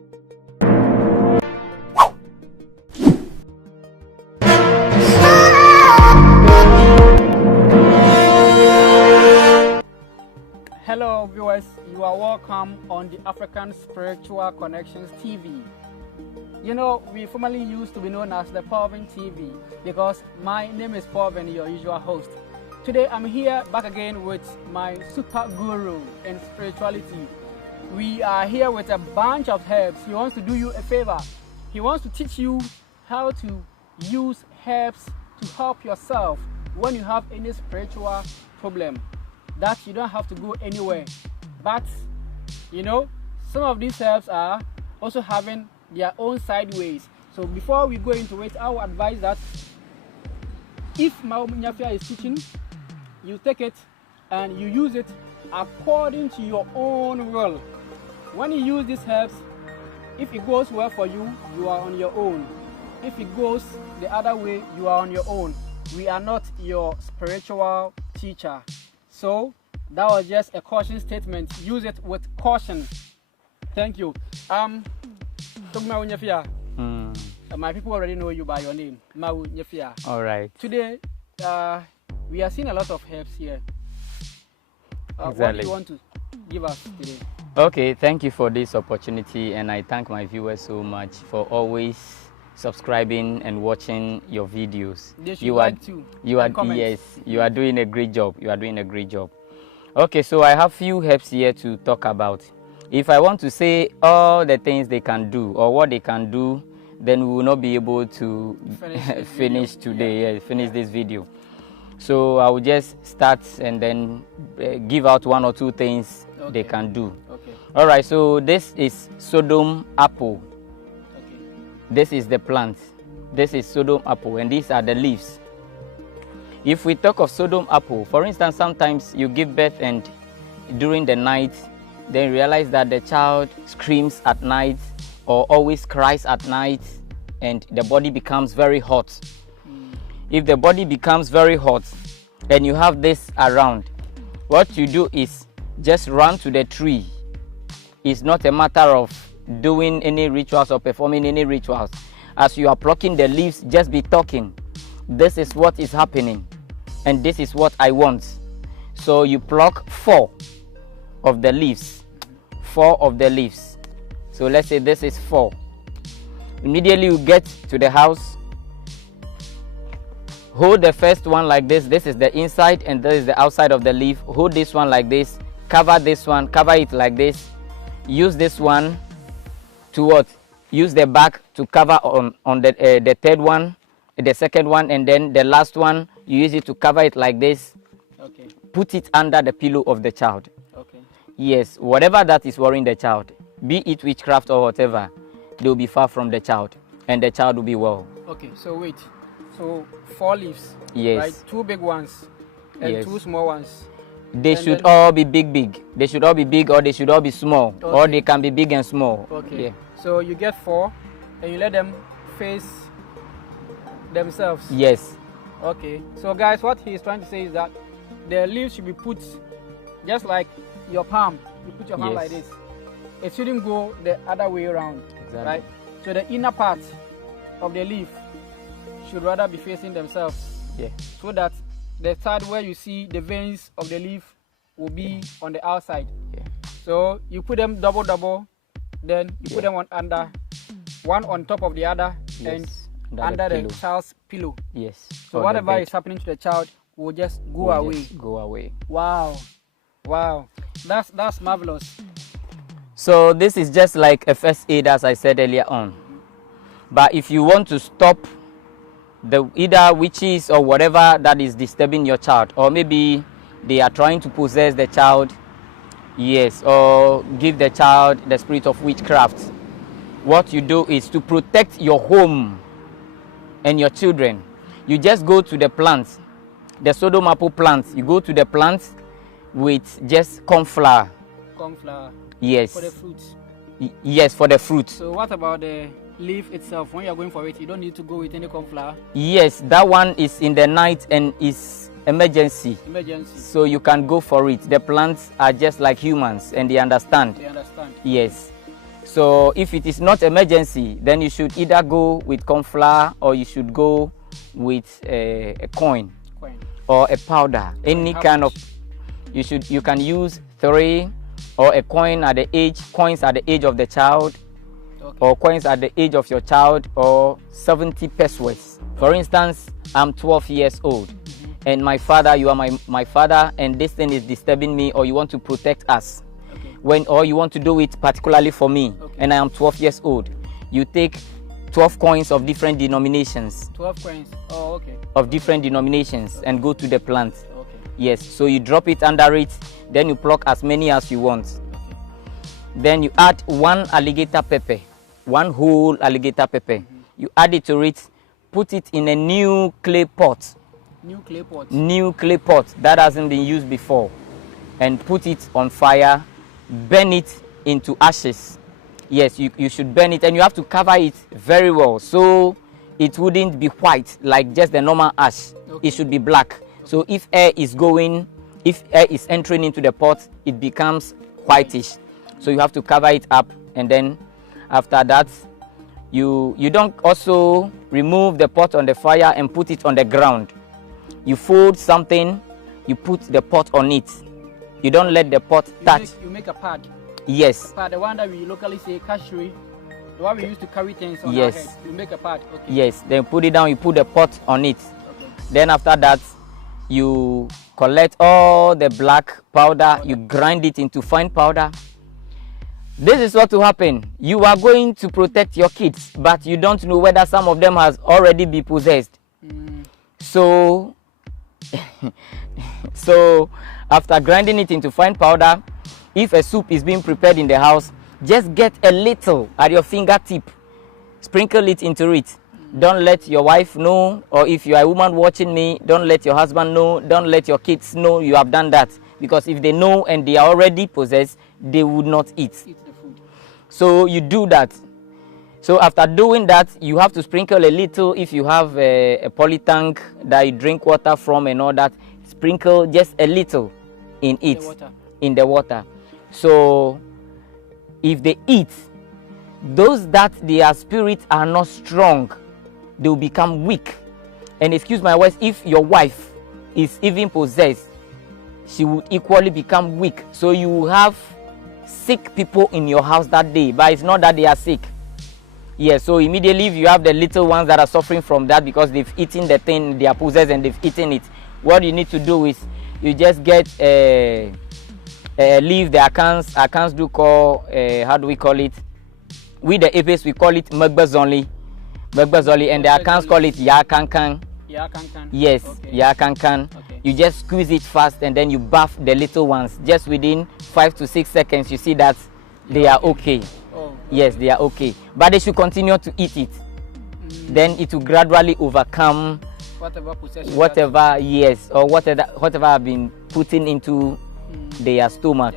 Hello viewers, you are welcome on the African Spiritual Connections TV. You know, we formerly used to be known as the Paulvin TV because my name is Paulvin, your usual host. Today I'm here back again with my super guru in spirituality. We are here with a bunch of herbs. He wants to do you a favor. He wants to teach you how to use herbs to help yourself when you have any spiritual problem, that you don't have to go anywhere. But you know, some of these herbs are also having their own side ways. So before we go into it, I would advise that if Nyafia is teaching, you take it and you use it according to your own will. When you use these herbs, if it goes well for you, you are on your own. If it goes the other way, you are on your own. We are not your spiritual teacher. So that was just a caution statement. Use it with caution. Thank you. My people already know you by your name, Mau Nyefia. All right. Today, we are seeing a lot of herbs here. Exactly. What do you want to give us today? Okay, thank you for this opportunity, and I thank my viewers so much for always subscribing and watching your videos. You are doing a great job. You are doing a great job. Okay, so I have few herbs here to talk about. If I want to say all the things they can do or what they can do, then we will not be able to finish today. Finish this video. So I will just start and then give out one or two things they can do. Okay. All right. So this is Sodom apple. This is the plant. This is Sodom apple, and these are the leaves. If we talk of Sodom apple, for instance, sometimes you give birth and during the night, then realize that the child screams at night or always cries at night, and the body becomes very hot. If the body becomes very hot and you have this around, what you do is just run to the tree. It's not a matter of doing any rituals or performing any rituals. As you are plucking the leaves, just be talking. This is what is happening, and this is what I want. So you pluck 4 of the leaves. 4 of the leaves. So let's say this is 4. Immediately you get to the house, hold the first one like this. This is the inside and this is the outside of the leaf. Hold this one like this. Cover this one. Cover it like this. Use this one to what? Use the back to cover on the third one, the second one, and then the last one, you use it to cover it like this. Okay. Put it under the pillow of the child. Okay. Yes, whatever that is worrying the child, be it witchcraft or whatever, they will be far from the child, and the child will be well. Okay, so wait. So 4 leaves. Yes. Right? 2 big ones and 2 small ones. They should all be big. They should all be big, or they should all be small, or they can be big and small. Okay. Yeah. So you get 4 and you let them face themselves. Yes. Okay. So guys, what he is trying to say is that the leaves should be put just like your palm. You put your palm like this. It shouldn't go the other way around. Exactly. Right? So the inner part of the leaf should rather be facing themselves. Yeah. So that the side where you see the veins of the leaf will be on the outside. Yeah. So you put them double, then you put them under, one on top of the other, and under the child's pillow. Yes. So whatever is happening to the child will just go away. Go away. Wow. That's marvelous. So this is just like a first aid, as I said earlier on. But if you want to stop the either witches or whatever that is disturbing your child, or maybe they are trying to possess the child, yes, or give the child the spirit of witchcraft, what you do is to protect your home and your children. You just go to the plants, the Sodom apple plants. You go to the plants with just corn flour. Corn flour. Yes. For the fruits. Yes, for the fruit. So what about the leaf itself? When you're going for it, you don't need to go with any corn flour? Yes, that one is in the night and is emergency. So you can go for it. The plants are just like humans and they understand. They understand. Yes. So if it is not emergency, then you should either go with corn flour or you should go with a coin or a powder. Any kind of, you can use 3 or a coins at the age of the child, or coins at the age of your child, or 70 pesos. For instance, I'm 12 years old and my father, you are my father, and this thing is disturbing me, or you want to protect us. Or you want to do it particularly for me, and I am 12 years old, you take 12 coins of different denominations. 12 coins, of different denominations, and go to the plant. Yes, so you drop it under it, then you pluck as many as you want. Then you add 1 alligator pepper, 1 whole alligator pepper. You add it to it, put it in a new clay pot. New clay pot that hasn't been used before, and put it on fire. Burn it into ashes. Yes, you should burn it, and you have to cover it very well so it wouldn't be white like just the normal ash. It should be black. So if air is entering into the pot, it becomes whitish. So you have to cover it up, and then after that you don't also remove the pot on the fire and put it on the ground. You fold something, you put the pot on it. You don't let the pot touch. You make a pad. Yes. A pad, the one that we locally say kashri, the one we used to carry things on our head. You make a pad. Yes. Then put it down. You put the pot on it. Then after that, you collect all the black powder. You grind it into fine powder. This is what will happen. You are going to protect your kids, but you don't know whether some of them has already been possessed. So after grinding it into fine powder, if a soup is being prepared in the house, just get a little at your fingertip, sprinkle it into it. Don't let your wife know, or if you are a woman watching me, don't let your husband know, don't let your kids know you have done that, because if they know and they are already possessed, they would not eat the food. So you do that. So after doing that, you have to sprinkle a little. If you have a poly tank that you drink water from and all that, sprinkle just a little in it, in the water. So if they eat, those that their spirits are not strong, they will become weak. And excuse my words, if your wife is even possessed, she will equally become weak. So you will have sick people in your house that day, but it's not that they are sick. Yes, so immediately if you have the little ones that are suffering from that because they've eaten the thing, they are possessed and they've eaten it, what you need to do is you just get leave the accounts do call, how do we call it? With the apes we call it Magbazonli, and the accounts call it Yakankan. Yes, Yakankan. You just squeeze it fast and then you bath the little ones. Just within 5 to 6 seconds, you see that they are okay. Yes, they are okay. But they should continue to eat it. Then it will gradually overcome whatever have been putting into their stomach.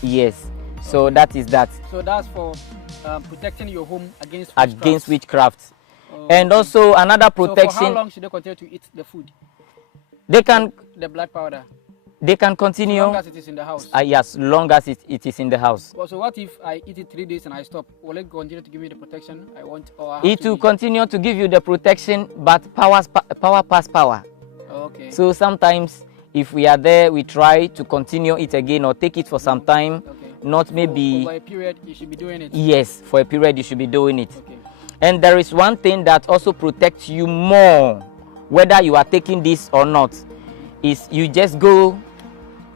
Yes. So that is that. So that's for protecting your home against witchcraft. And also another protection. So for how long should they continue to eat the food? They can. The black powder. They can continue. As long as it is in the house. Yes, long as it is in the house. Well, so what if I eat it 3 days and I stop? Will it continue to give me the protection I want? Or it will continue to give you the protection, but power pass power. Okay. So sometimes if we are there, we try to continue it again or take it for some time. Not maybe. For a period, you should be doing it. Yes, for a period you should be doing it. Okay. And there is one thing that also protects you more, whether you are taking this or not, is you just go.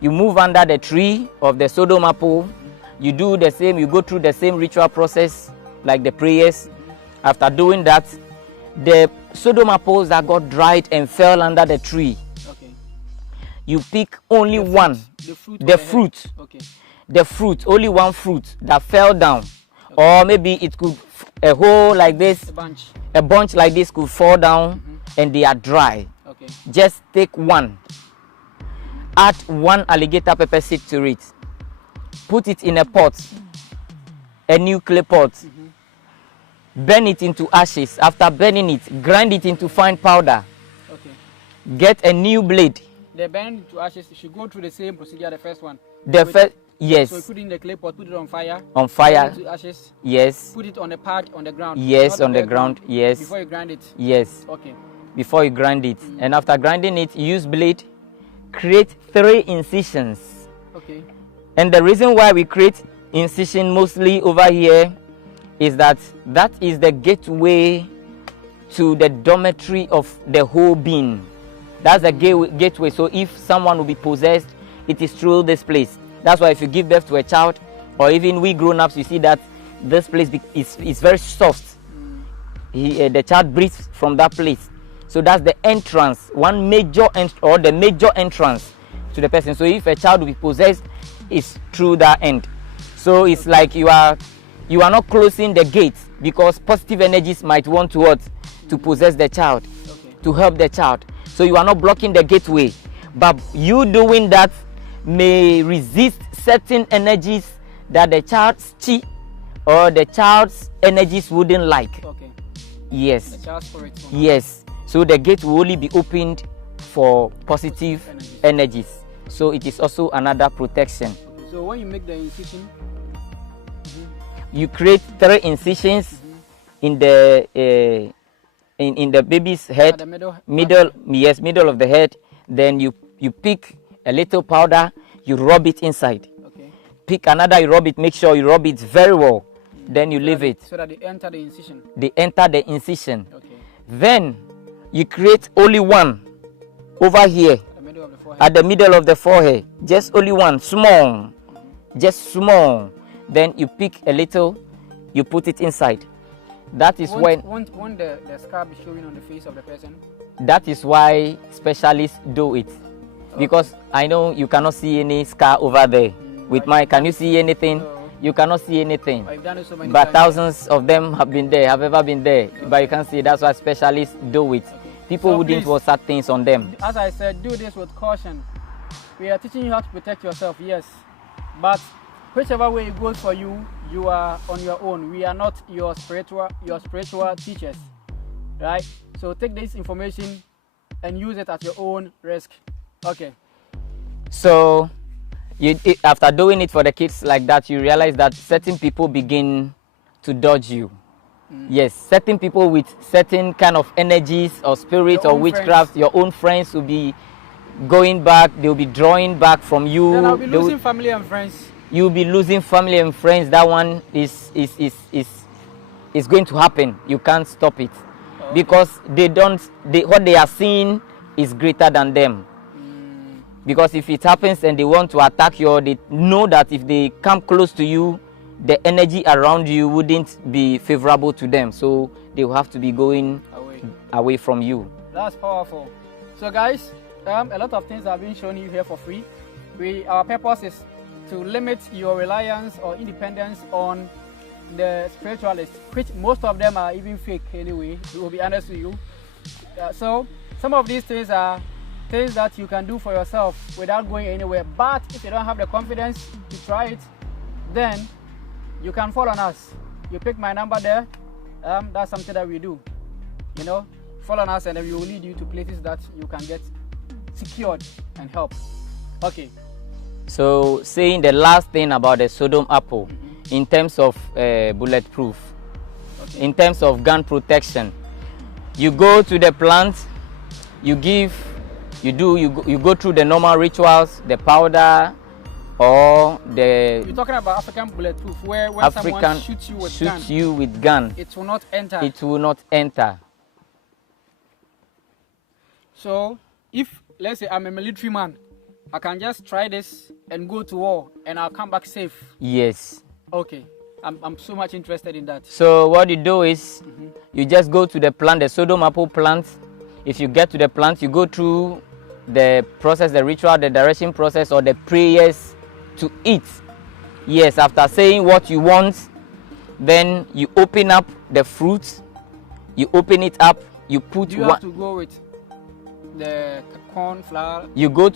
You move under the tree of the Sodom apple. You do the same. You go through the same ritual process like the prayers. After doing that, the Sodom apples that got dried and fell under the tree. Okay. You pick only one. The fruit. Okay. The fruit. Only one fruit that fell down. Okay. Or maybe it could a hole like this. A bunch like this could fall down and they are dry. Okay. Just take one. Add 1 alligator pepper seed to it. Put it in a pot, a new clay pot. Burn it into ashes. After burning it, grind it into fine powder. Okay. Get a new blade. The burn into ashes should go through the same procedure the first one. Yes. So you put it in the clay pot, put it on fire. On fire. Turn it to ashes. Yes. Put it on the pad on the ground. Yes, Not on the ground. Yes. Before you grind it. Yes. Okay. Before you grind it, and after grinding it, use blade. Create 3 incisions. Okay. And the reason why we create incision mostly over here is that is the gateway to the dormitory of the whole being. That's the gateway. So if someone will be possessed, it is through this place. That's why if you give birth to a child, or even we grown-ups, you see that this place is very soft. The child breathes from that place. So that's the entrance, one major or the major entrance to the person. So if a child will be possessed, it's through that end. So it's like you are not closing the gate, because positive energies might want to possess the child, to help the child. So you are not blocking the gateway, but you doing that may resist certain energies that the child's chi or the child's energies wouldn't like. Okay. Yes. The child's spirit. Yes. So the gate will only be opened for positive energies. So it is also another protection. Okay. So when you make the incision, you create 3 incisions in the in the baby's head, the middle of the head. Then you pick a little powder, you rub it inside. Okay. Pick another, you rub it. Make sure you rub it very well. Then you leave it. So that they enter the incision. They enter the incision. Okay. Then you create only one over here at the middle of the forehead. Just only one, small, just small. Then you pick a little, you put it inside. That is won't the scar be showing on the face of the person? That is why specialists do it. Because I know you cannot see any scar over there. With my, can you see anything? No. You cannot see anything. I've done it so many But times. thousands of them have ever been there. But you can see, that's why specialists do it. People wouldn't want such things on them. As I said, do this with caution. We are teaching you how to protect yourself, yes. But whichever way it goes for you, you are on your own. We are not your spiritual teachers, right? So take this information and use it at your own risk. Okay. So after doing it for the kids like that, you realize that certain people begin to dodge you. Yes, certain people with certain kind of energies or spirits or witchcraft, friends. Your own friends will be going back, they'll be drawing back from you. Then I'll be losing family and friends. You'll be losing family and friends. That one is going to happen. You can't stop it. Okay. Because what they are seeing is greater than them. Because if it happens and they want to attack you, they know that if they come close to you, the energy around you wouldn't be favorable to them. So they will have to be going away from you. That's powerful. So guys, a lot of things have been shown you here for free. Our purpose is to limit your reliance or independence on the spiritualists, which most of them are even fake anyway, to be honest with you. So some of these things are things that you can do for yourself without going anywhere. But if you don't have the confidence to try it, then you can fall on us. You pick my number there. That's something that we do. You know, fall on us and we will lead you to places that you can get secured and help. Okay. So saying the last thing about the Sodom apple, in terms of bulletproof, in terms of gun protection, you go to the plant, you go through the normal rituals, the powder, or the... You're talking about African bulletproof, where when someone shoots you with gun, it will not enter. It will not enter. So, if, let's say, I'm a military man, I can just try this and go to war, and I'll come back safe. Yes. Okay. I'm so much interested in that. So what you do is, you just go to the plant, the Sodom apple plant. If you get to the plant, you go through the process, the ritual, the direction process, or the prayers to eat. Yes, after saying what you want, then you open up the fruit. You open it up. You put. Do you have to go with the corn flour? You go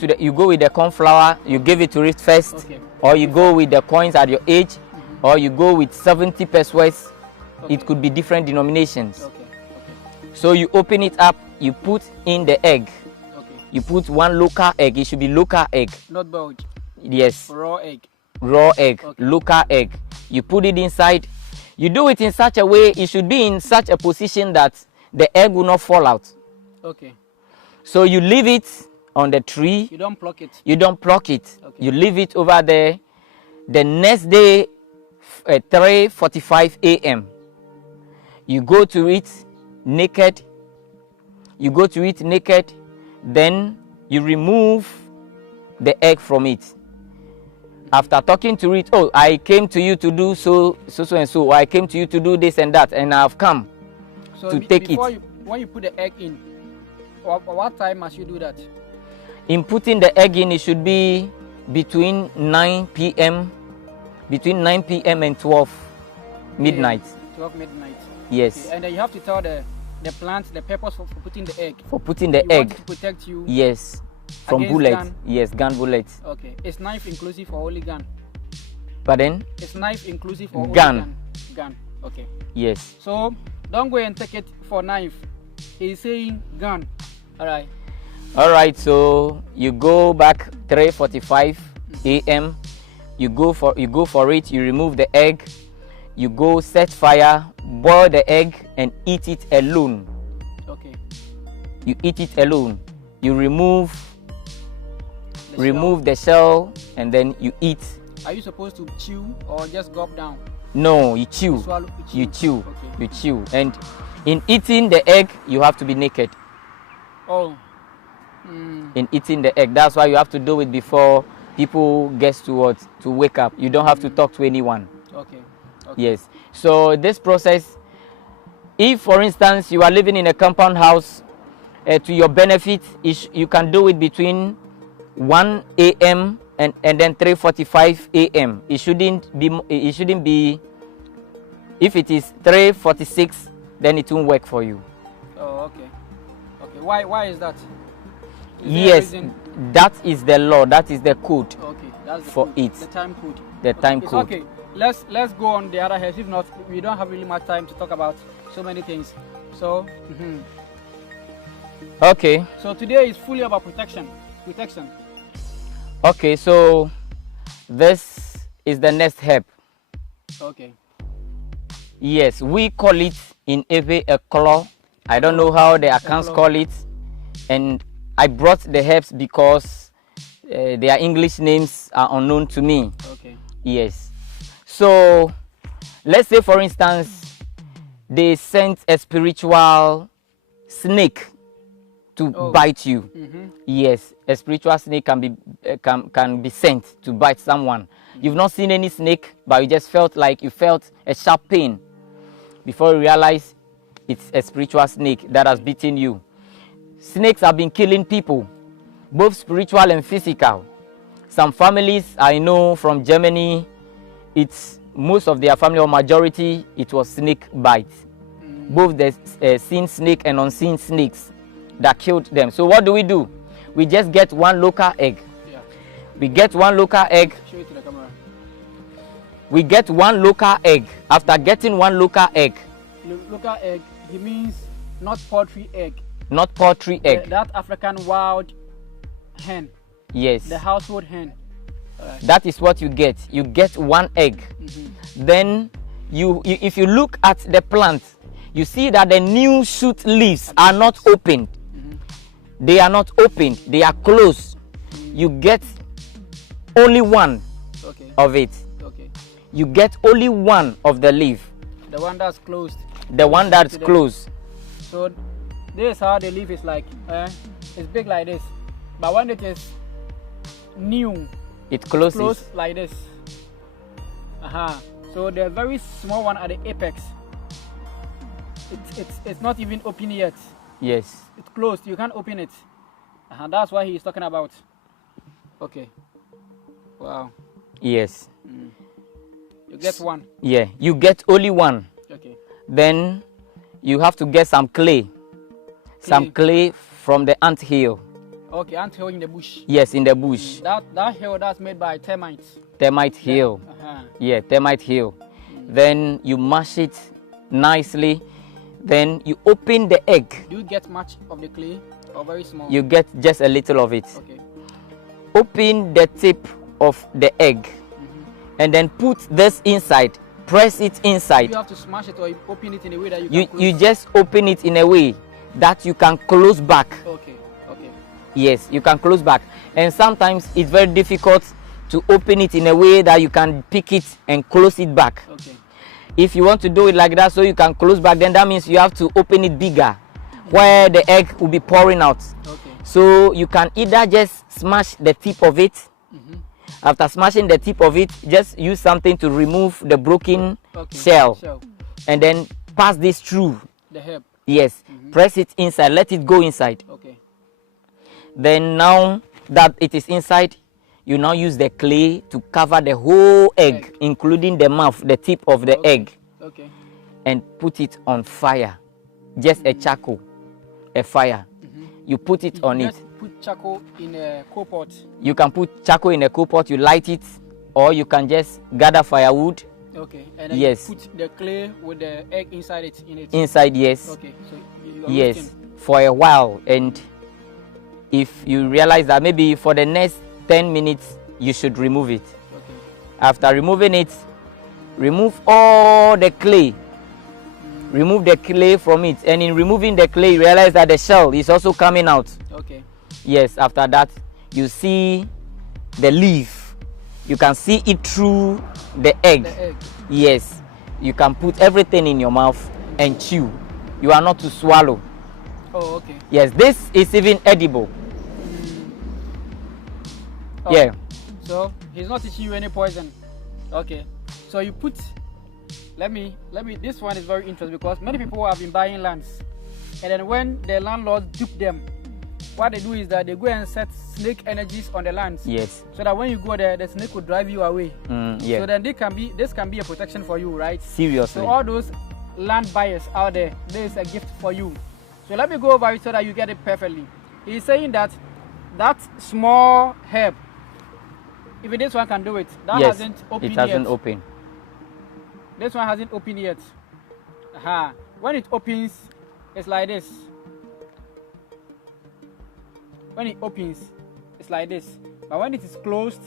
with the corn flour. You give it to it first, or you go with the coins at your age, or you go with 70 pesos. It could be different denominations. So you open it up. You put in the egg. You put one local egg. It should be local egg. Not boiled. Yes. Raw egg. raw egg, local egg. You put it inside. You do it in such a way, it should be in such a position that the egg will not fall out. Okay. So you leave it on the tree. You don't pluck it. You don't pluck it. Okay. You leave it over there. The next day at 3:45 a.m. you go to it naked. You go to it naked. Then you remove the egg from it. After talking to it, oh, I came to you to do so and so. I came to you to do this and that, and I've come to take it. When you put the egg in, what time must you do that? In putting the egg in, it should be between 9 p.m. Between 9 p.m. and 12 midnight. 12 midnight. Yes. Okay. And then you have to tell the plant the purpose for putting the egg. For putting the you egg. Want it to protect you. Yes. From bullets. Gun. Yes, gun bullets. Okay. Is knife inclusive or only gun? Pardon? Is knife inclusive or gun? Only gun. Okay. Yes. So don't go and take it for knife. He's saying gun. All right. All right. So you go back 3:45 a.m. You go for it. You remove the egg. You go set fire, boil the egg, and eat it alone. Okay. You eat it alone. You remove the shell, and then you eat. Are you supposed to chew or just gulp down? No, you chew. You chew. Okay. You chew. And in eating the egg, you have to be naked. Oh. In eating the egg, that's why you have to do it before people get to wake up. You don't have to talk to anyone. Okay. Yes. So this process, if for instance you are living in a compound house, to your benefit, you can do it between 1 a.m. and then 3:45 a.m. It shouldn't be. If it is 3:46, then it won't work for you. Oh, okay. Okay. Why is that? Yes, that is the law. That is the code. Okay, that's the for code. it. The time code. The time code. Okay. Let's go on the other hand. If not, we don't have really much time to talk about so many things. So. Okay. So today is fully about protection. Okay, so this is the next herb. Okay. Yes, we call it in Ewe a claw. I don't know how the accounts call it, and I brought the herbs because their English names are unknown to me. Okay. Yes. So let's say, for instance, they sent a spiritual snake to bite you. Yes, a spiritual snake can be sent to bite someone. You've not seen any snake, but you just felt a sharp pain before you realize it's a spiritual snake that has bitten you. Snakes have been killing people, both spiritual and physical. Some families I know from Germany, it's most of their family or majority, it was snake bites. Both the seen snake and unseen snakes that killed them. So what do? We just get one local egg. Yeah. We get one local egg. Show it to the camera. We get one local egg. After getting one local egg. Local egg, he means not poultry egg. Not poultry egg. That African wild hen. Yes. The household hen. That is what you get. You get one egg. Then if you look at the plant, you see that the new shoot leaves are not opened. They are not opened. They are closed. You get only one of it. Okay. You get only one of the leaf. The one that's closed. The one that's closed. So this is how the leaf is like. It's big like this. But when it is new, it closes. Closed like this. So the very small one at the apex, it's not even open yet. Yes. It's closed. You can't open it. That's why he's talking about. Okay. Wow. Yes. You get one. Yeah, you get only one. Okay. Then you have to get some clay. Some clay from the ant hill. Okay, ant hill in the bush. Yes, in the bush. That hill that's made by termites. Termite hill. Yeah, termite hill. Then you mash it nicely. Then you open the egg. Do you get much of the clay or very small? You get just a little of it. Okay. Open the tip of the egg. and then put this inside. Press it inside. You have to smash it or you open it in a way that you can You just open it in a way that you can close back. Okay. Okay. Yes, you can close back. And sometimes it's very difficult to open it in a way that you can pick it and close it back. Okay. If you want to do it like that so you can close back, then that means you have to open it bigger, where the egg will be pouring out. Okay. So you can either just smash the tip of it. After smashing the tip of it, just use something to remove the broken shell, and then pass this through the herb. Yes. Press it inside, let it go inside. Okay. Then now that it is inside, you now use the clay to cover the whole egg. Including the mouth, the tip of the egg. Okay. And put it on fire. Just a charcoal, a fire. You put it on it. Put charcoal in a coal pot. You can put charcoal in a coal pot, you light it, or you can just gather firewood. Okay. And then yes. you put the clay with the egg inside it. Inside, yes. Okay. So yes, for a while. And if you realize that maybe for the next 10 minutes, you should remove it. Okay. After removing it, remove all the clay. Remove the clay from it. And in removing the clay, you realize that the shell is also coming out. Okay. Yes, after that, you see the leaf. You can see it through the egg. The egg. Yes. You can put everything in your mouth and chew. You are not to swallow. Oh, okay. Yes, this is even edible. Oh, yeah. So he's not teaching you any poison. Okay. So you put. Let me. This one is very interesting because many people have been buying lands, and then when the landlords dupe them, what they do is that they go and set snake energies on the lands. Yes. So that when you go there, the snake will drive you away. Yeah. So then this can be a protection for you, right? Seriously. So all those land buyers out there, there is a gift for you. So let me go over it so that you get it perfectly. He's saying that small herb, even this one can do it. That yes, hasn't opened it hasn't yet. opened. This one hasn't opened yet. When it opens, it's like this. When it opens, it's like this. But when it is closed,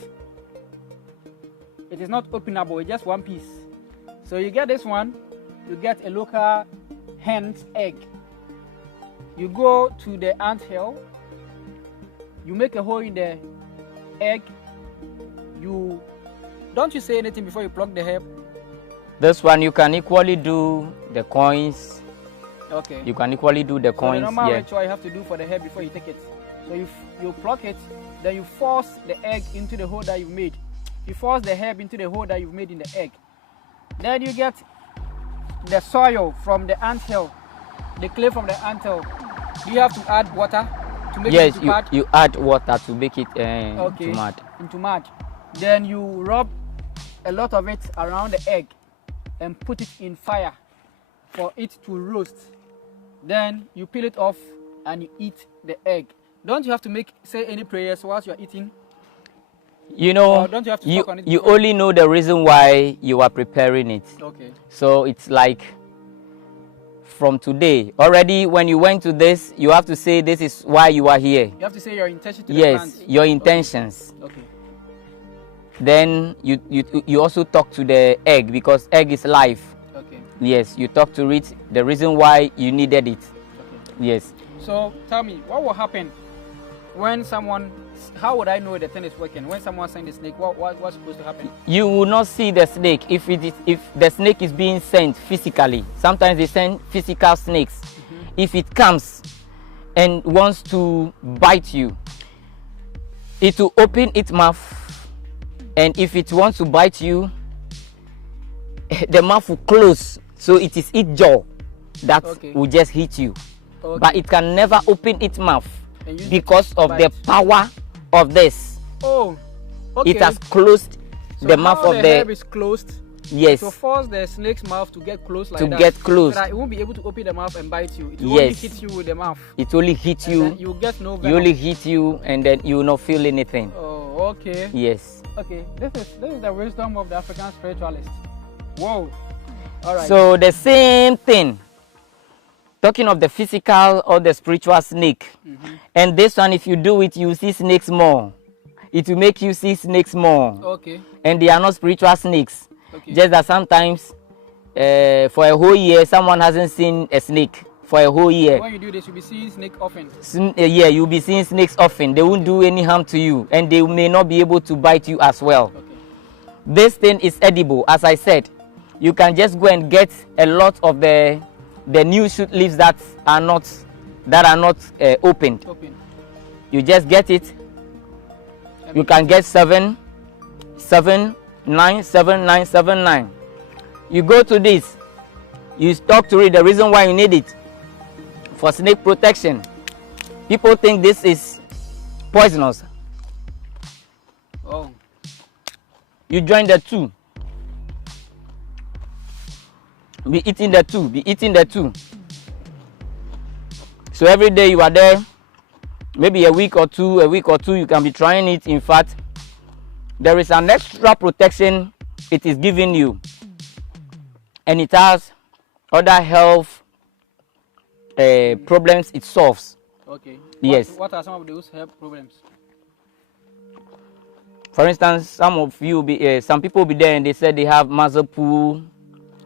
it is not openable. It's just one piece. So you get this one, you get a local hen's egg. You go to the anthill, you make a hole in the egg. Don't you say anything before you pluck the herb? This one you can equally do the coins. Okay. You can equally do the coins. So the normal ritual you have to do for the herb before you take it. So you pluck it, then you force the egg into the hole that you've made. You force the herb into the hole that you've made in the egg. Then you get the soil from the anthill, the clay from the anthill. Do you have to add water to make it into mud? Yes, you add water to make it into mud. Into mud. Then you rub a lot of it around the egg and put it in fire for it to roast. Then you peel it off and you eat the egg. Don't you have to say any prayers whilst you are eating? You know, don't you have to talk on it you only know the reason why you are preparing it. Okay. So it's like from today. Already when you went to this, you have to say this is why you are here. You have to say your intention to the plants. Yes, your intentions. Okay. Then you also talk to the egg because egg is life. Okay. Yes, you talk to it, the reason why you needed it. Okay. Yes. So tell me, what will happen when how would I know the thing is working? When someone sends the snake, what's supposed to happen? You will not see the snake if the snake is being sent physically. Sometimes they send physical snakes. If it comes and wants to bite you, it will open its mouth. And if it wants to bite you, the mouth will close. So it is its jaw that will just hit you. Okay. But it can never open its mouth because of the power of this. Oh, okay. It has closed the mouth of the herb is closed. Yes. So force the snake's mouth to get close like that. To get close. So that it won't be able to open the mouth and bite you. It will only hit you with the mouth. It only hits you. You get no venom. You only hit you and then you will not feel anything. Oh, okay. Yes. Okay. This is the wisdom of the African spiritualist. Whoa. All right. So the same thing. Talking of the physical or the spiritual snake. And this one, if you do it, you see snakes more. it will make you see snakes more. Okay. And they are not spiritual snakes. Okay. Just that sometimes for a whole year someone hasn't seen a snake for a whole year. When you do this, you'll be seeing snake often. Yeah, you'll be seeing snakes often. They won't do any harm to you, and they may not be able to bite you as well. Okay. This thing is edible. As I said, you can just go and get a lot of the new shoot leaves that are not opened. Open. You just get it. You can get 7, 7, 9, 7, 9, 7, 9. You go to this. You stop to read the reason why you need it. For snake protection. People think this is poisonous. Oh. You join the 2. Be eating the 2. Be eating the 2. So every day you are there, maybe a week or two, you can be trying it. In fact, there is an extra protection it is giving you. And it has other health problems it solves. Okay. Yes. What are some of those health problems? For instance, some people will be there and they said they have muscle pull,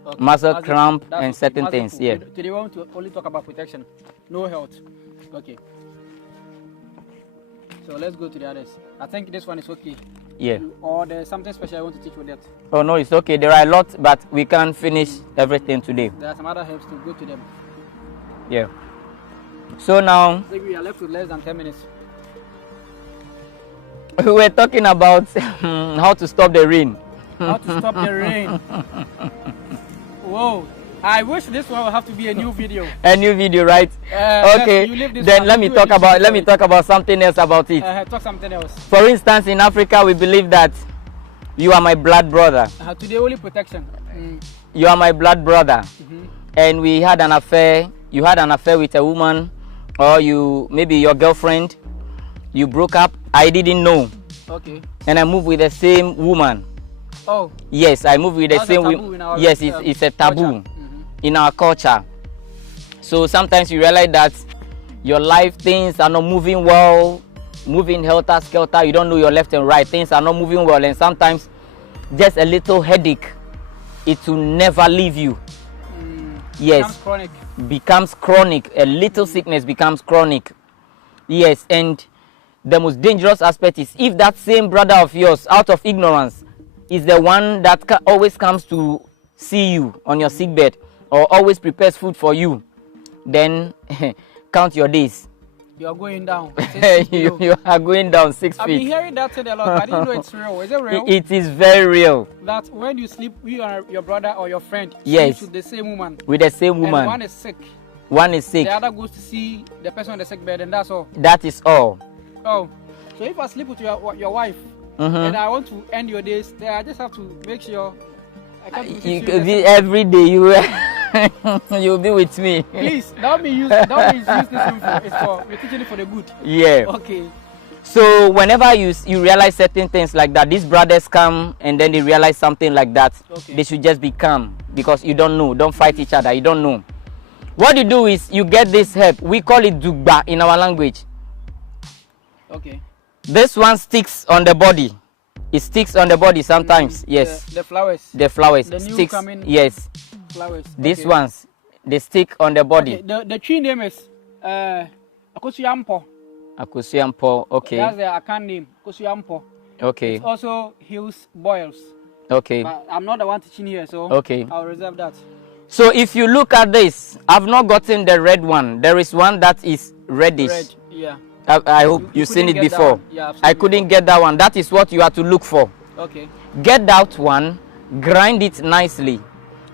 Okay. muscle cramp, and certain muscle things. pull. Yeah. Today we want to only talk about protection, no health. Okay. So let's go to the others. I think this one is okay. Yeah. Or there's something special I want to teach with that. Oh no, it's okay. There are a lot, but we can't finish everything today. There are some other helps to go to them. Yeah. So now I think we are left with less than 10 minutes. we were talking about how to stop the rain. How to stop the rain. Whoa. I wish this one will have to be a new video. A new video, right? Okay. Then let me talk about something else about it. Talk something else. For instance, in Africa, we believe that you are my blood brother. Today only protection. You are my blood brother. Mm-hmm. And we had an affair. You had an affair with a woman, or maybe your girlfriend. You broke up. I didn't know. Okay. And I moved with the same woman. Oh. Yes, I moved with the same woman. Yes, it's a taboo in our culture. So sometimes you realize that your life things are not moving well, moving helter skelter. You don't know your left and right. Things are not moving well, and sometimes just a little headache, it will never leave you. Yes, becomes chronic. A little sickness becomes chronic. Yes, and the most dangerous aspect is if that same brother of yours, out of ignorance, is the one that always comes to see you on your sick bed or always prepares food for you, then count your days. You are going down. you are going down 6 feet. I've been hearing that said a lot. I didn't know it's real. Is it real? It is very real. That when you sleep, you and your brother or your friend yes, sleep with the same woman. With the same woman. And one is sick. One is sick. The other goes to see the person on the sick bed, and that's all. That is all. Oh, so if I sleep with your wife, and I want to end your days, then I just have to make sure I can't be every day you'll be with me. Please, don't use this info. We're teaching it for the good. Yeah. Okay. So whenever you realize certain things like that, these brothers come and then they realize something like that, okay, they should just be calm because you don't know. Don't fight each other. You don't know. What you do is you get this herb. We call it dugba in our language. Okay. This one sticks on the body. It sticks on the body sometimes. Yes. The flowers. The flowers. The new sticks. Coming yes. Flowers. These ones, they stick on the body. Okay. The tree name is Akosuyampo. Akosuyampo. Okay. That's the Akan name. Akosuyampo. Okay. It also heals boils. Okay. But I'm not the one teaching here, so okay, I'll reserve that. So if you look at this, I've not gotten the red one. There is one that is reddish. Red, yeah. I hope you've seen it before. Yeah, I couldn't get that one. That is what you have to look for. Okay. Get that one, grind it nicely,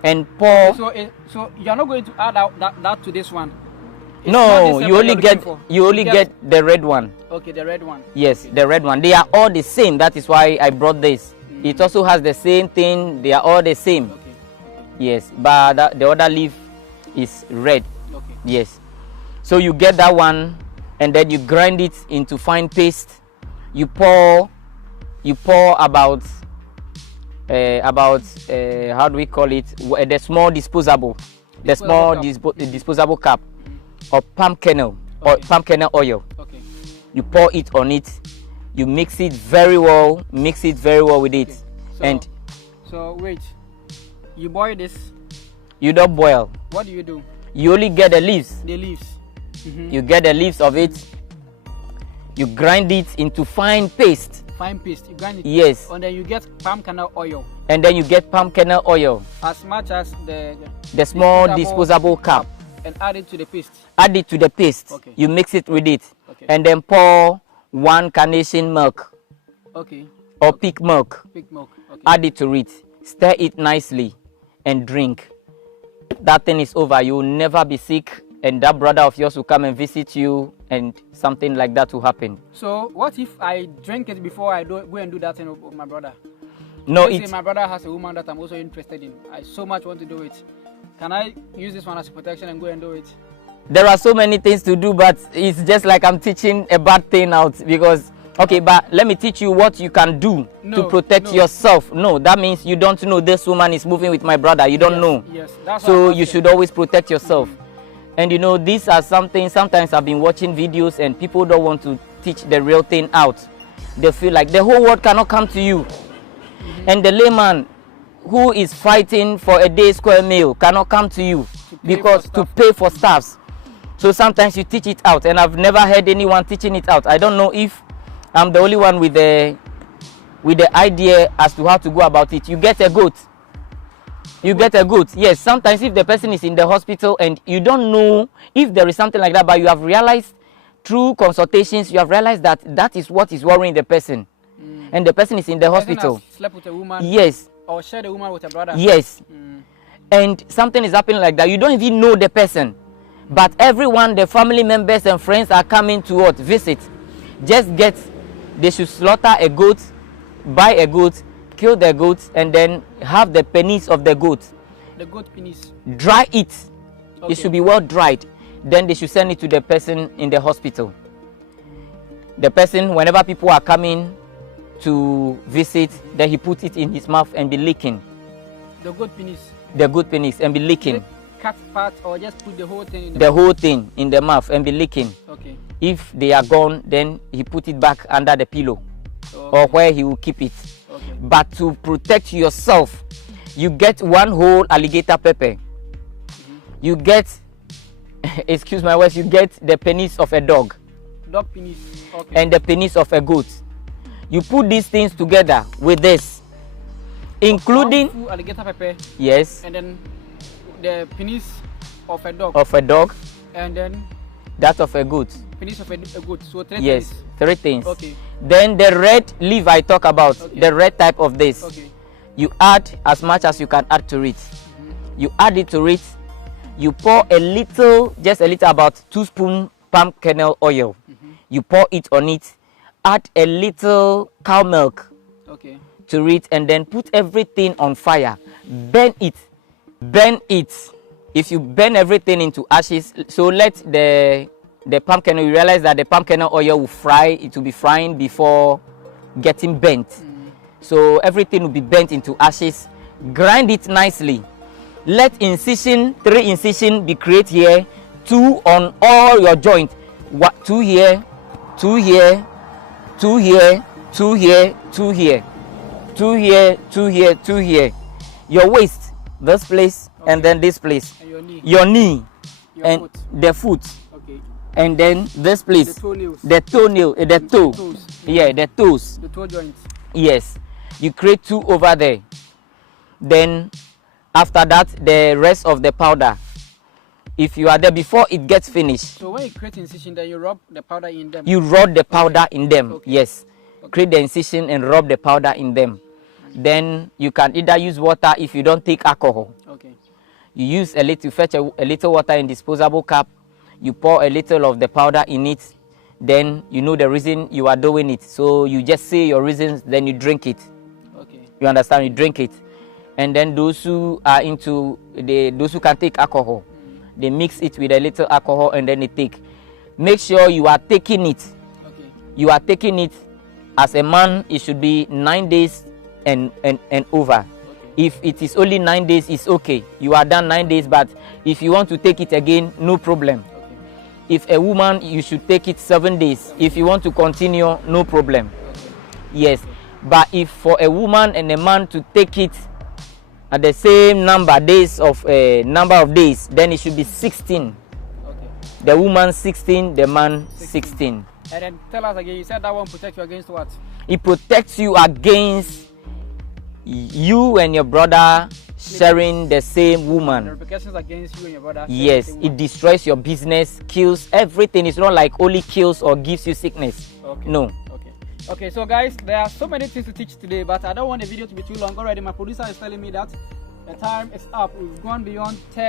and pour. So you're not going to add that to this one. It's no, you only get the red one. Okay, the red one. Yes, okay, the red one. They are all the same. That is why I brought this. It also has the same thing. They are all the same. Okay. Yes, but the other leaf is red. Okay. Yes. So you get that one, and then you grind it into fine paste. You pour about how do we call it? The small disposable cup of palm kernel or palm kernel oil. Okay. You pour it on it, You mix it very well. Mix it very well with it. Okay. So wait, you boil this? You don't boil. What do you do? You only get the leaves. The leaves. You get the leaves of it. You grind it into fine paste. Fine paste. You grind it. Yes. And then you get palm kernel oil. And then you get palm kernel oil. As much as the small disposable cup. And add it to the paste. Add it to the paste. Okay. You mix it with it. Okay. And then pour 1 carnation milk. Okay. Or pig milk. Pig milk. Okay. Add it to it. Stir it nicely and drink. That thing is over. You will never be sick, and that brother of yours will come and visit you, and something like that will happen. So what if I drink it before I go and do that thing with my brother? No, my brother has a woman that I'm also interested in. I so much want to do it. Can I use this one as a protection and go and do it? There are so many things to do, but it's just like I'm teaching a bad thing out because, okay, but let me teach you what you can do to protect yourself. No, that means you don't know this woman is moving with my brother. You don't know. Yes, that's so you should always protect yourself. And you know, these are something, sometimes I've been watching videos and people don't want to teach the real thing out. They feel like the whole world cannot come to you. And the layman who is fighting for a day square meal cannot come to you to pay for staffs. So sometimes you teach it out, and I've never heard anyone teaching it out. I don't know if I'm the only one with the idea as to how to go about it. You get a goat. You get a goat. Yes, sometimes if the person is in the hospital and you don't know if there is something like that, but you have realized through consultations, you have realized that that is what is worrying the person. And the person is in the hospital. Slept with a woman. Yes. Or shared a woman with a brother. Yes. And something is happening like that. You don't even know the person. But everyone, the family members and friends are coming to what? Visit. They should slaughter a goat, buy a goat, kill the goat, and then have the penis of the goat. The goat penis. Dry it. Okay. It should be well dried. Then they should send it to the person in the hospital. The person, whenever people are coming to visit, then he put it in his mouth and be licking. The goat penis. The goat penis and be licking. Cut part or just put the whole thing in the whole thing in the mouth and be licking. Okay. If they are gone, then he put it back under the pillow or where he will keep it. Okay. But to protect yourself, you get 1 whole alligator pepper. You get, excuse my words, you get the penis of a dog. Dog penis. Okay. And the penis of a goat. You put these things together with this, including alligator pepper. Yes. And then the penis of a dog. Of a dog. And then that of a goat. Penis of a goat. So 3 yes, things. 3 things. Okay. Then the red leaf I talk about, the red type of this. Okay. You add as much as you can add to it. You add it to it. You pour a little, just a little, about 2 spoons palm kernel oil. You pour it on it. Add a little cow milk to it, and then put everything on fire. Burn it. Burn it. If you burn everything into ashes, so let the palm kernel, you realize that the palm kernel oil will fry, it will be frying before getting burnt. So everything will be burnt into ashes. Grind it nicely. Let 3 incision be created here, 2 on all your joints. 2 here, 2 here, 2 here, 2 here, 2 here, 2 here, 2 here, 2 here. Your waist, this place, and then this place. And your knee, and foot. the foot. Okay. And then this place. The toenails. The toenail, the toe. Toes. Yeah, the toes. The toe joints. Yes. You create 2 over there. Then after that, the rest of the powder. If you are there before it gets finished. So when you create incision, then you rub the powder in them. You rub the powder in them. Yes. Create the incision and rub the powder in them. Then you can either use water if you don't take alcohol. Okay. You use a little, fetch a little water in disposable cup. You pour a little of the powder in it. Then you know the reason you are doing it. So you just say your reasons, then you drink it. Okay. You understand? You drink it. And then those who are into those who can take alcohol, they mix it with a little alcohol and then they take. Make sure you are taking it. Okay. You are taking it. As a man, it should be 9 days and over. Okay. If it is only 9 days, it's okay. You are done 9 days, but if you want to take it again, no problem. Okay. If a woman, you should take it 7 days. If you want to continue, no problem. Yes. But if for a woman and a man to take it at the same number of days, then it should be 16. Okay. The woman 16, the man 16. And then tell us again, you said that one protects you against what? It protects you against you and your brother sharing the same woman. The repercussions against you and your brother. Yes, it destroys your business, kills everything. It's not like only kills or gives you sickness. Okay. No. Okay, so guys, there are so many things to teach today, but I don't want the video to be too long already. My producer is telling me that the time is up. We've gone beyond 10.